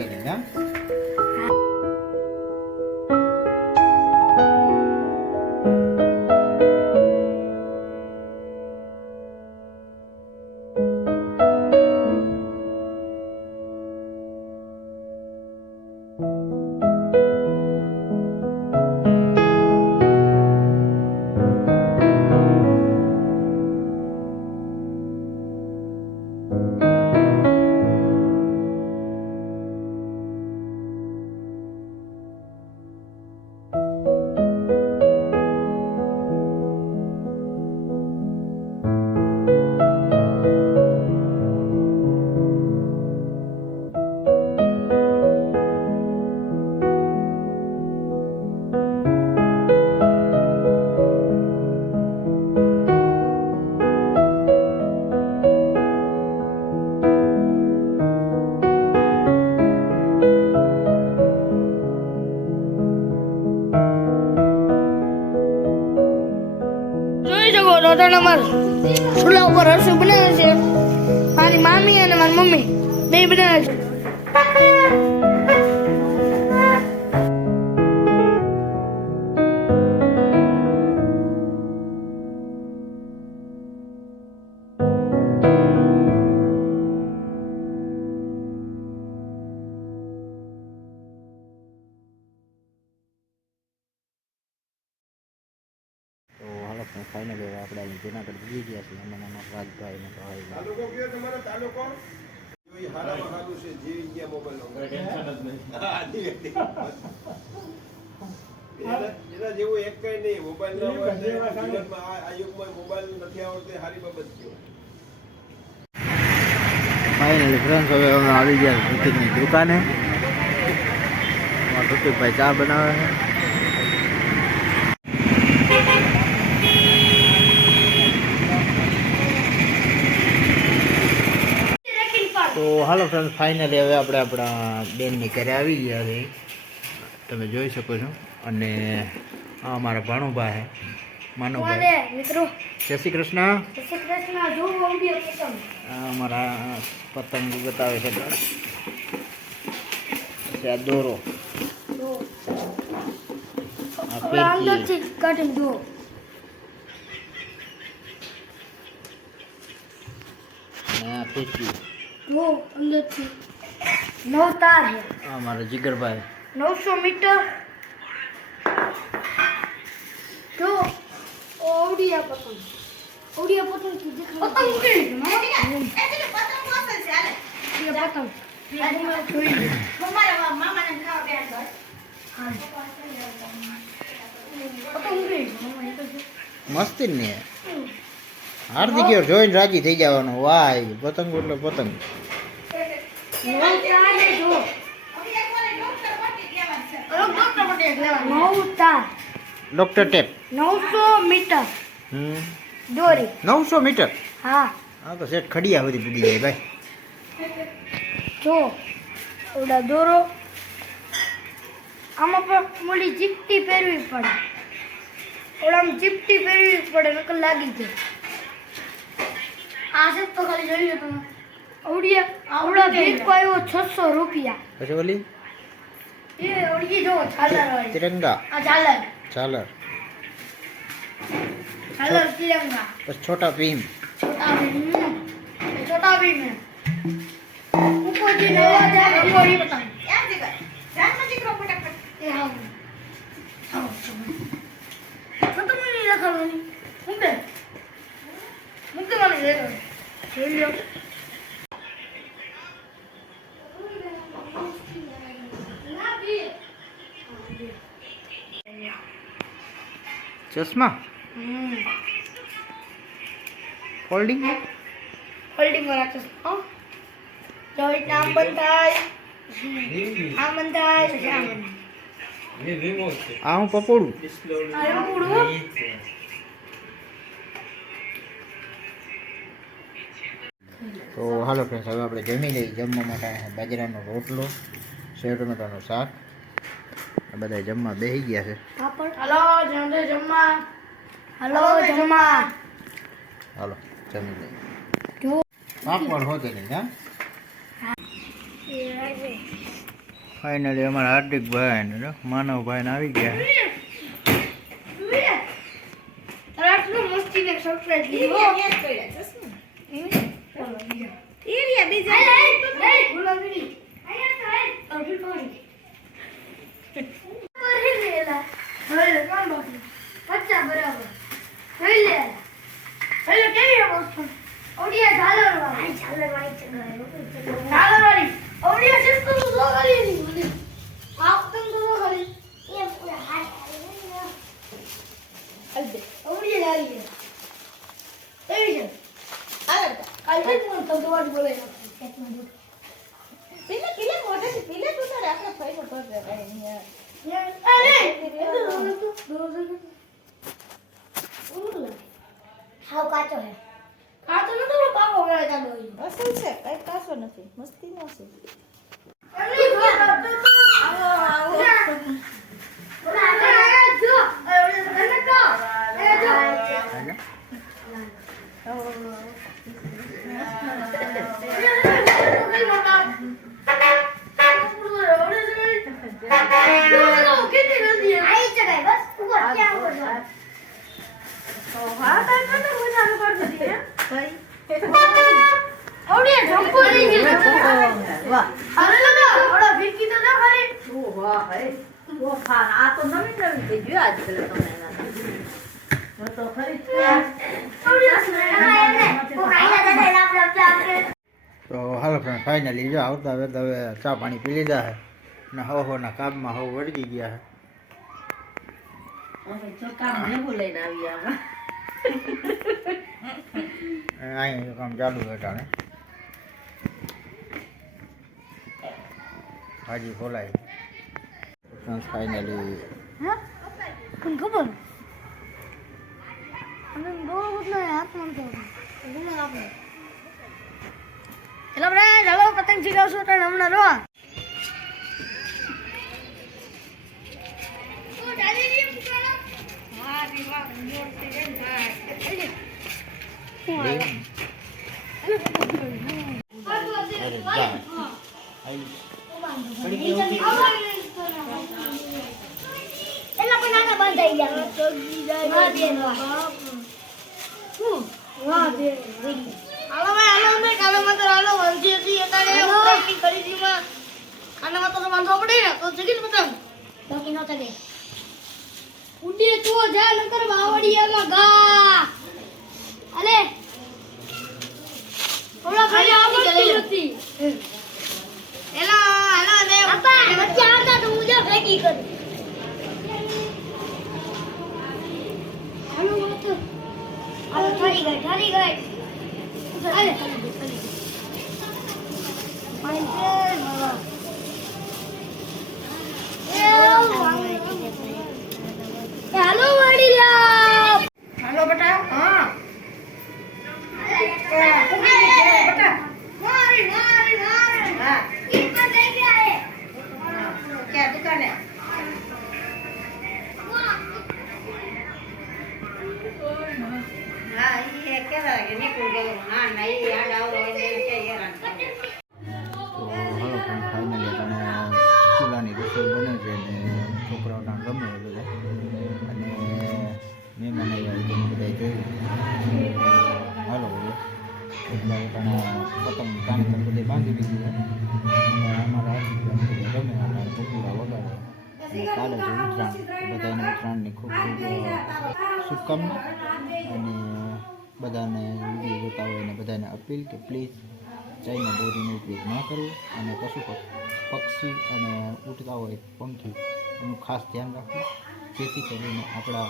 હોતી નહીં હા. ચૂલા ઉપર રસોઈ બનાવે છે મારી મામી અને મારી મમ્મી બે બનાવે છે. ફાઇનલી આપણે જુનાગઢ જઈ ગયા છીએ અમે નાના રાજભાઈ ને ભાઈ તાલુકો કયો તમારો તાલુકો જોઈ હારામાં હારું છે જીવી ગયા મોબાઈલ નો ટેન્શન જ નહીં એના જેવું એક કઈ નહીં મોબાઈલ ના હોય જીવનમાં આ યુગમાં મોબાઈલ નથી આવડતો સારી બાબત છે. ફાઇનલી ફ્રેન્ડ્સ હવે અમે આવી ગયા ઋતિકની દુકાને. ઋતિકભાઈ ચા બનાવે છે. તો હાલો ફ્રેન્ડ ફાઇનલી હવે આપણે આપણા બેનની ઘરે આવી ગયા છે તમે જોઈ શકો છો. અને આ અમારા ભાણુભા છે માનવભાઈ. મિત્રો જય શ્રી કૃષ્ણ. જય શ્રી કૃષ્ણ. જો ઓડિયો પતંગ આ અમારા પતંગ બતાવે છે. આ દોરો આ અંદરથી કાઢીને જો અને આ ફેંકી જો અંદરથી 9 તાર છે. આ અમારા જીગરભાઈ 900 મીટર જો ઓડિયા પતંગ થી દેખાય પતંગ ઉડી પતંગ મોસે ચાલે પતંગ અમારા મામાને ખાવા બે ઘર પતંગ ઉડી મસ્તી ને હાર્દિક યાર જોઈને રાજી થઈ જવાનું. વાય પતંગ એટલે પતંગ. ડોક્ટર ટેપ 900 મીટર દોરી 900 મીટર. હા હા તો સેટ ખડિયા સુધી પૂગી જાય ભાઈ. જો ઓડા દોરો આમાં પણ મોલી ચીપટી પહેરવી પડે. ઓડામાં ચીપટી પહેરવી પડે નકર લાગી જાય. આ છે તો ખાલી જોઈ લો તમે. આવડા ભેટ પાયો 600 રૂપિયા. પછી ઓલી એ ઓડી જો ઝાલર વાળી તિરંગા. આ ઝાલર ઝાલર. ઝાલર તિરંગા. પછી છોટા ભીમ. छोटा भीम है ऊपर जी नवा जाए रंगोली पतंग यार देखो जान में दिख रहा फटाफट ए हां तो तुम नहीं रखा नहीं मुंडे वाले ले लो ચશ્મા ફોલ્ડિંગ વાળા ચશ્મા જો નામ બંધાય આ બંધાય આ હું પકોડું. તો હાલો ફ્રેન્ડ્સ હવે આપણે જમી લઈએ. જમવા માટે બાજરાનો રોટલો, સેવ ટમેટાનું શાક. બધા જમવા બેસી ગયા છે. હાલો જમવા હાલો જમવા હાલો જમી લઈએ. જો પાપડ હોતે નહીં હા. ફાઇનલી અમારા હાર્દિકભાઈ ને જો માનવભાઈ ને આવી ગયા. આટલું મસ્તી ને સરપ્રાઈઝ લીધો એરિયા બીજા ગુલાબી આયા તો અભી પાણી પર લેલા હવે કામ બાકી 50 બરાબર લઈ લે હેલો કેવી અવસ્થા ઓડિયા ઝાલરવાળી ઝાલરવાળી ઓડિયા સિસ્ટમ તો ખાલી નહીં આપ તો ખાલી એ પૂરા હાથ અલ્દે ઓડિયા લાવી એવી છે આગળ કાલ પણ તો દોડ બોલે પેલા મોટા છે પેલા તો આપણે ફાઈનો પર અરે હાવ કાચો હે કાચો ન તો પાકો ગળે કાઢો અસલ છે કઈ કાચો નથી મસ્તી નો છે તો હાલો ફ્રેન્ડ ફાઇનલી જો આવતા હવે ચા પાણી પી લીધા છે ને હોના કામમાં હવ વળગી ગયા છે અહીંયા કામ ચાલુ છે ટાણે ભાજી ખોલાય ફાઇનલી કોણ ખબર અને બહુ બધું હાથમાં તો આપણે ચલો ફ્રેન્ડ ચાલો પતંગ ચગાવશું તો હમણાં રો ઉડીએ તો જા નકર બાવડિયામાં ગા અલે ઓલા ભાઈ આવતી નથી એલા એલા દે આપા વચ્ચે આવતા તો હું જા ભેગી કર હાલો તો આ ઠરી ગઈ અલે હાલો વડીલા હાલો બેટા હા બેટા મારી હા ઇસકો દે ગયા હે ક્યાં દુકાન હે હા ये केला के निकल गयो हां नहीं याद आओ એને કે હેરાન તો હાલો ફ્રેન્ડ ફાઇનલી તને ચૂલાની રસોઈ બને છે ને છોકરાઓને ગમે એ બધા અને મહેમાન આવ્યા તો બધા જોયું હાલો હવે એટલે તને પતંગ કાણી બધે બાંધી દીધી અને અમારા હાથી ગમે અમારા કુકડા વગાડે અને કાલે છે ઉત્તરાયણ બધાને ઉત્તરાયણની ખૂબ ખૂબ શુભકામના અને બધાને વિડીયો જોતા હોય અને બધાને અપીલ કે પ્લીઝ ચાઇના દોરીનો ઉપયોગ ન કરવો અને પશુ પક્ષી અને ઉડતા હોય પંખી એનું ખાસ ધ્યાન રાખવું જેથી કરીને આપણા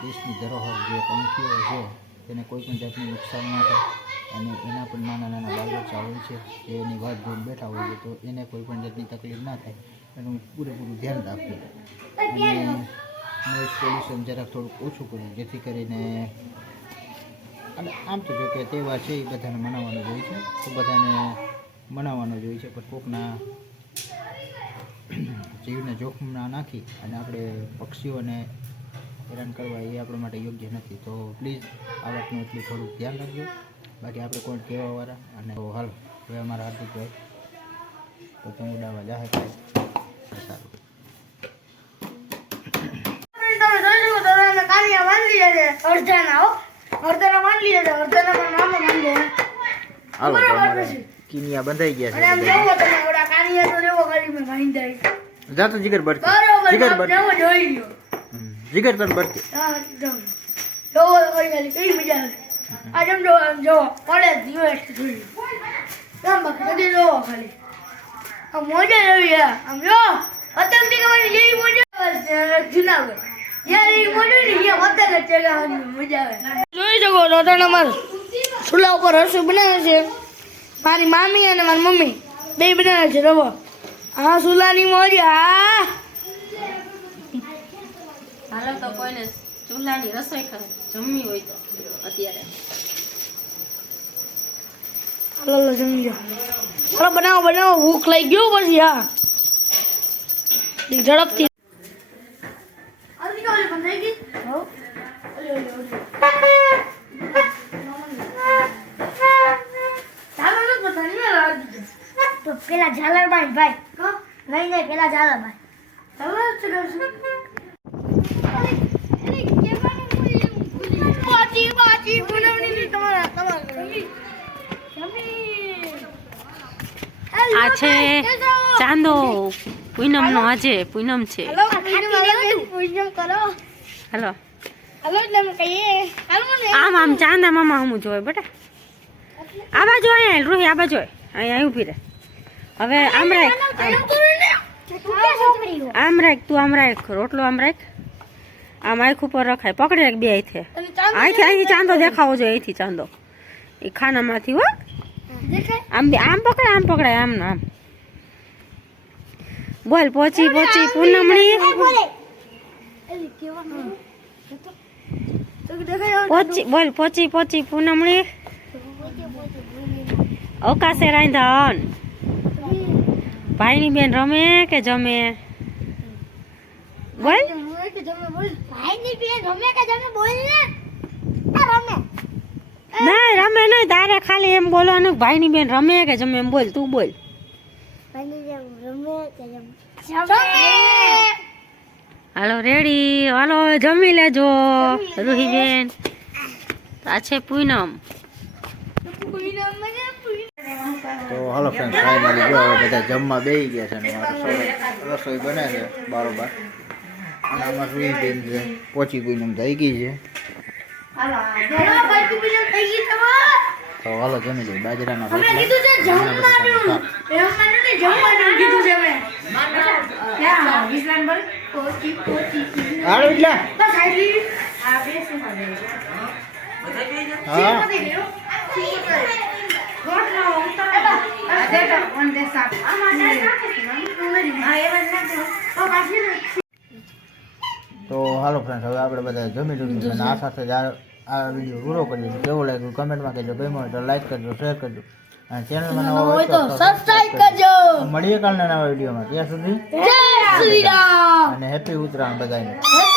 દેશની ધરોહર જે પંખીઓ છે તેને કોઈ પણ જાતનું નુકસાન ના થાય અને એના પણ નાના નાના બાળબચ્ચા હોય છે જે એની વાત જોઈને બેઠા હોય છે તો એને કોઈ પણ જાતની તકલીફ ના થાય એનું પૂરેપૂરું ધ્યાન રાખવું અને નોઇઝ પોલ્યુશન જરાક થોડુંક ઓછું કરવું જેથી કરીને અને આમ તો જો કે તહેવાર છે એ બધાને મનાવવાનો જ હોય છે તો બધાને મનાવવાનો જ હોય છે પણ કોકના જીવને જોખમમાં નાખી અને આપણે પક્ષીઓને હેરાન કરવા એ આપણા માટે યોગ્ય નથી તો પ્લીઝ આ વાતનું એટલું થોડુંક ધ્યાન રાખજો બાકી આપણે કોઈ કહેવાવાળા અને હાલ હવે અમારા હાર્દિકભાઈ તો ઉડાવવા જાહેર થાય સારું. તમે જોઈ શકો તો અમે કાનિયા બાંધી છે અડધાના હો અડધાના બાંધી છે અડધાના મામા બાંધે હાલો તો બરાબર અમારે છે. કિનિયા બંધાઈ ગયા અને આમ છે. જોવો તમે ઓલા કાનિયા તો લેવો ખાલી મેં બાંધાય જાતો જીગર બરતી બરોબર જીગર બાપ બરતી જેવો જોઈ લ્યો જીગર તન બરતી હા જોવો જોવો ઓય ખાલી કઈ મજા આવે આ જેમ જોવો પડે દિવસ જોઈ આમ બાકી જોવો ખાલી આમ મજા આવી આમ જો પતંગ ચગાવવાની જેવી મજા આવે જુનાગઢ યાર એ મજા ને એ પતંગ ચગાવવાની મજા આવે જોઈ શકો તો તમારે ચૂલા ઉપર રસોઈ બનાવે છે મારી મામી અને મારી મમ્મી બે બનાવે છે રવો આ ચૂલાની મોજ આ હાલો તો કોઈને ચૂલાની રસોઈ જમવી હોય તો અત્યારે હાલો જમજો હાલો બનાવો બનાવો ભૂખ લઈ ગયો પછી હા ઝડપથી તો પેલા ઝાલરભાઈ ભાઈ નહીં નહીં પેલા ઝાલરભાઈ બાજી બાજી પૂનમની તમારા આ છે ચાંદો પૂનમનો આજે પૂનમ છે પૂજન કરો હાલો હાલો એટલે અમે કહીએ આમ આમ ચાંદા મામા હમું જોવે બેટા આ બાજુ અહીંયા રૂહી આ બાજુ અહીંયા ઊભી રહે હવે આમ રાખ આમ રાખ તું આમ રાખ રોટલો આમ રાખ આમ આંખ ઉપર રખાય પકડી રાખ બે અહીંથી અહીંથી ચાંદો દેખાવો જોઈએ અહીંથી ચાંદો એ ખાનામાંથી હો આમ બે આમ પકડાય આમ આમ બોલ પોચી પોચી પૂનમણી પોચી બોલ પોચી પોચી પૂનમણી અવકાશે રાંધણ ભાઈની બેન રમે કે જમે બોલ ના રમે નહીં તારે ખાલી એમ બોલવાનું કે ભાઈની બેન રમે કે જમે એમ બોલ તું બોલ હાલો રેડી હાલો હવે જમી લેજો રૂહી બેન આ છે પૂનમ તો હાલો ફ્રેન્ડ ફાઇનલી જો હવે બધા જમવા બેસી ગયા છે ને રસોઈ બને છે બારોબાર અને આમાં સુઈ બેન છે પોચી પૂનમ થઈ ગઈ છે તો હાલો જમી લઈએ બાજરાના રોટલા હાલો એટલે હા તો હાલો ફ્રેન્ડ હવે આપણે બધા જમી લીધું છે અને આ સાથે જ આ વિડીયો પૂરો કરીએ છીએ કેવો લાગ્યું કમેન્ટમાં કહેજો ગમ્યો હોય તો લાઈક કરજો શેર કરજો અને ચેનલમાં નવા હોય તો સબસ્ક્રાઇબ કરજો મળીએ કાલના નવા વિડીયોમાં ત્યાં સુધી જય શ્રી રામ અને હેપી ઉત્તરાયણ બધાને હેપી